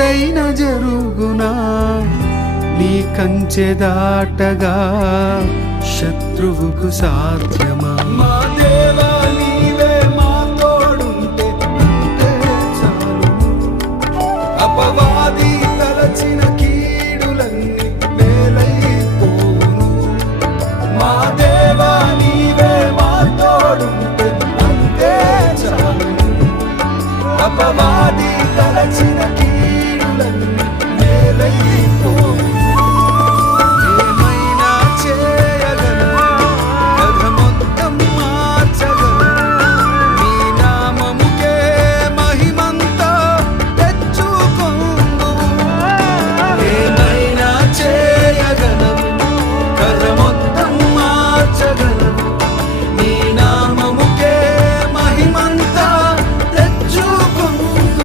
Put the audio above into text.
ఏదైనా జరుగునా నీ కంచె దాటగా శత్రువుకు సాధ్యమా? మా దేవా నీవే మా తోడుంటే అంతే చాలు. అపవాది తలచిన కీడులన్నీ మేలైపోవును. మా దేవా నీవే మా తోడుంటే అంతే చాలు. అపవాది తలచిన